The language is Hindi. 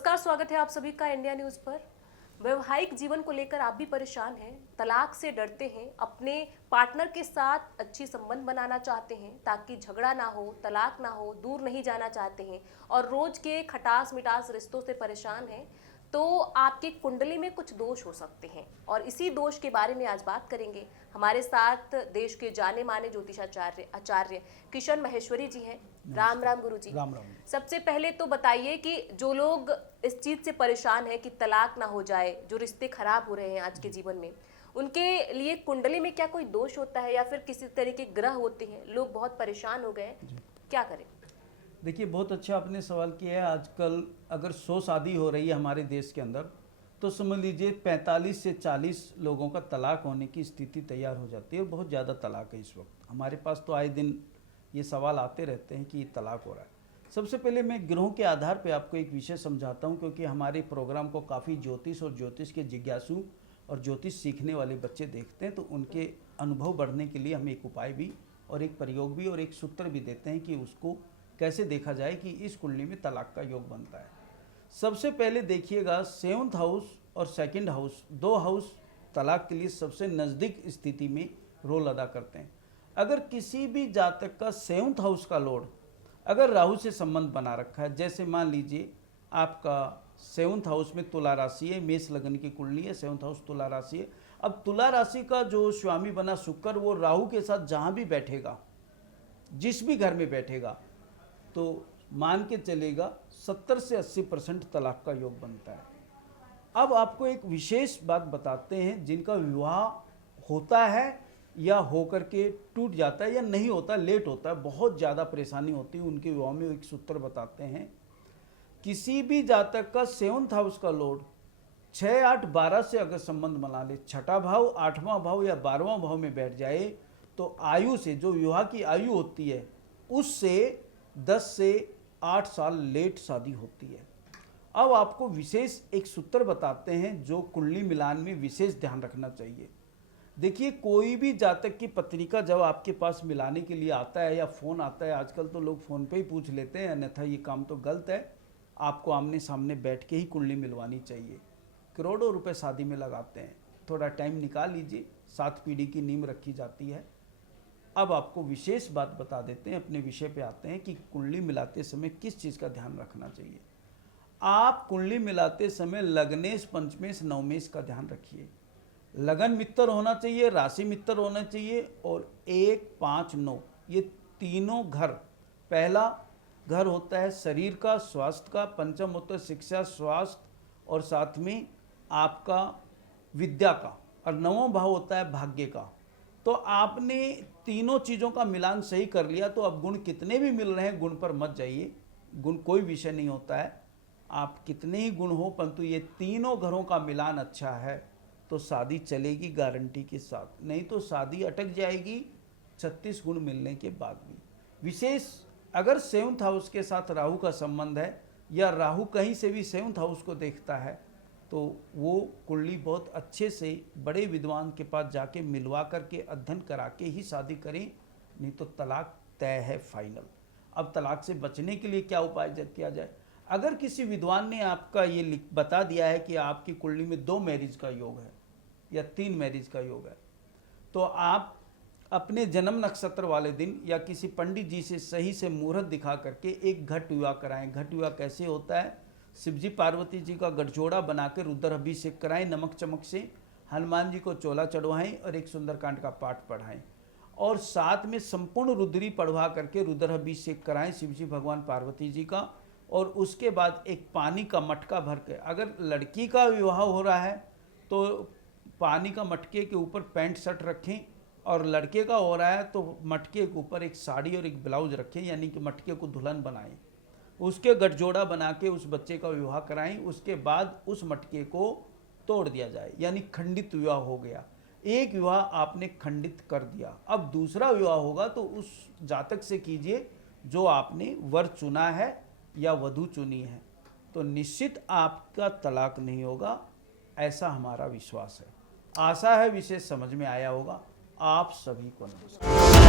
नमस्कार, स्वागत है आप सभी का इंडिया न्यूज पर। वैवाहिक जीवन को लेकर आप भी परेशान हैं, तलाक से डरते हैं, अपने पार्टनर के साथ अच्छी संबंध बनाना चाहते हैं ताकि झगड़ा ना हो, तलाक ना हो, दूर नहीं जाना चाहते हैं और रोज के खटास मिटास रिश्तों से परेशान हैं, तो आपकी कुंडली में कुछ दोष हो सकते हैं और इसी दोष के बारे में आज बात करेंगे। हमारे साथ देश के जाने माने ज्योतिषाचार्य आचार्य किशन महेश्वरी जी हैं। राम राम गुरु जी। राम राम। सबसे पहले तो बताइए कि जो लोग इस चीज से परेशान हैं कि तलाक ना हो जाए, जो रिश्ते खराब हो रहे हैं आज के जीवन में, उनके लिए कुंडली में क्या कोई दोष होता है या फिर किसी तरह के ग्रह होते हैं? लोग बहुत परेशान हो गए, क्या करें? देखिए, बहुत अच्छा आपने सवाल किया है। आजकल अगर 100 शादी हो रही है हमारे देश के अंदर, तो समझ लीजिए 45 से 40 लोगों का तलाक होने की स्थिति तैयार हो जाती है और बहुत ज़्यादा तलाक है इस वक्त। हमारे पास तो आए दिन ये सवाल आते रहते हैं कि तलाक हो रहा है। सबसे पहले मैं ग्रहों के आधार पे आपको एक विषय समझाता हूँ, क्योंकि हमारे प्रोग्राम को काफ़ी ज्योतिष और ज्योतिष के जिज्ञासु और ज्योतिष सीखने वाले बच्चे देखते हैं, तो उनके अनुभव बढ़ने के लिए हम एक उपाय भी और एक प्रयोग भी और एक सूत्र भी देते हैं कि उसको कैसे देखा जाए कि इस कुंडली में तलाक का योग बनता है। सबसे पहले देखिएगा, 7th हाउस और 2nd हाउस, 2 हाउस तलाक के लिए सबसे नज़दीक स्थिति में रोल अदा करते हैं। अगर किसी भी जातक का 7th हाउस का लॉर्ड अगर राहु से संबंध बना रखा है, जैसे मान लीजिए आपका 7th हाउस में तुला राशि है, मेष लगन की कुंडली है, 7th हाउस तुला राशि है। अब तुला राशि का जो स्वामी बना शुक्र, वो राहु के साथ जहाँ भी बैठेगा, जिस भी घर में बैठेगा, तो मान के चलेगा 70 से 80% तलाक का योग बनता है। अब आपको एक विशेष बात बताते हैं, जिनका विवाह होता है या होकर के टूट जाता है या नहीं होता, लेट होता है, बहुत ज़्यादा परेशानी होती है, उनके विवाह में एक सूत्र बताते हैं। किसी भी जातक का 7th हाउस का लॉर्ड 6, 8, 12 से अगर संबंध बना ले, 6ठा भाव, 8वां भाव या 12वां भाव में बैठ जाए, तो आयु से, जो विवाह की आयु होती है, उससे 10 से 8 साल लेट शादी होती है। अब आपको विशेष एक सूत्र बताते हैं जो कुंडली मिलान में विशेष ध्यान रखना चाहिए। देखिए, कोई भी जातक की पत्रिका जब आपके पास मिलाने के लिए आता है या फ़ोन आता है, आजकल तो लोग फ़ोन पे ही पूछ लेते हैं, अन्यथा ये काम तो गलत है। आपको आमने सामने बैठ के ही कुंडली मिलवानी चाहिए। करोड़ों रुपए शादी में लगाते हैं, थोड़ा टाइम निकाल लीजिए, 7 पीढ़ी की नींव रखी जाती है। अब आपको विशेष बात बता देते हैं, अपने विषय पे आते हैं कि कुंडली मिलाते समय किस चीज़ का ध्यान रखना चाहिए। आप कुंडली मिलाते समय लग्नेश, पंचमेश, नवमेश का ध्यान रखिए। लगन मित्र होना चाहिए, राशि मित्र होना चाहिए और 1, 5, 9 ये तीनों घर। पहला घर होता है शरीर का, स्वास्थ्य का, पंचम होता है शिक्षा, स्वास्थ्य और साथ में आपका विद्या का, और 9वां भाव होता है भाग्य का। तो आपने तीनों चीज़ों का मिलान सही कर लिया, तो अब गुण कितने भी मिल रहे हैं, गुण पर मत जाइए। गुण कोई विषय नहीं होता है, आप कितने ही गुण हो, परंतु ये तीनों घरों का मिलान अच्छा है तो शादी चलेगी गारंटी के साथ, नहीं तो शादी अटक जाएगी 36 गुण मिलने के बाद भी। विशेष अगर 7th हाउस के साथ राहु का संबंध है या राहु कहीं से भी 7th हाउस को देखता है, तो वो कुंडली बहुत अच्छे से बड़े विद्वान के पास जाके मिलवा करके अध्ययन करा के ही शादी करें, नहीं तो तलाक तय है, फाइनल। अब तलाक से बचने के लिए क्या उपाय किया जाए? अगर किसी विद्वान ने आपका ये बता दिया है कि आपकी कुंडली में 2 मैरिज का योग है या 3 मैरिज का योग है, तो आप अपने जन्म नक्षत्र वाले दिन या किसी पंडित जी से सही से मुहूर्त दिखा करके एक घट विवाह कराएं। घट विवाह कैसे होता है? शिवजी पार्वती जी का गठजोड़ा बनाकर रुद्र अभिषेक कराएं, नमक चमक से हनुमान जी को चोला चढ़वाएं और एक सुंदरकांड का पाठ पढ़ाएं और साथ में संपूर्ण रुद्री पढ़वा करके रुद्र अभिषेक कराएं शिवजी भगवान पार्वती जी का। और उसके बाद एक पानी का मटका भर के, अगर लड़की का विवाह हो रहा है तो पानी का मटके के ऊपर पैंट शर्ट रखें, और लड़के का हो रहा है तो मटके के ऊपर एक साड़ी और एक ब्लाउज रखें, यानी कि मटके को दुल्हन बनाएं, उसके गठजोड़ा बना के उस बच्चे का विवाह कराएं। उसके बाद उस मटके को तोड़ दिया जाए, यानी खंडित विवाह हो गया। एक विवाह आपने खंडित कर दिया, अब दूसरा विवाह होगा तो उस जातक से कीजिए जो आपने वर चुना है या वधू चुनी है, तो निश्चित आपका तलाक नहीं होगा, ऐसा हमारा विश्वास है। आशा है विशेष समझ में आया होगा। आप सभी को नमस्कार।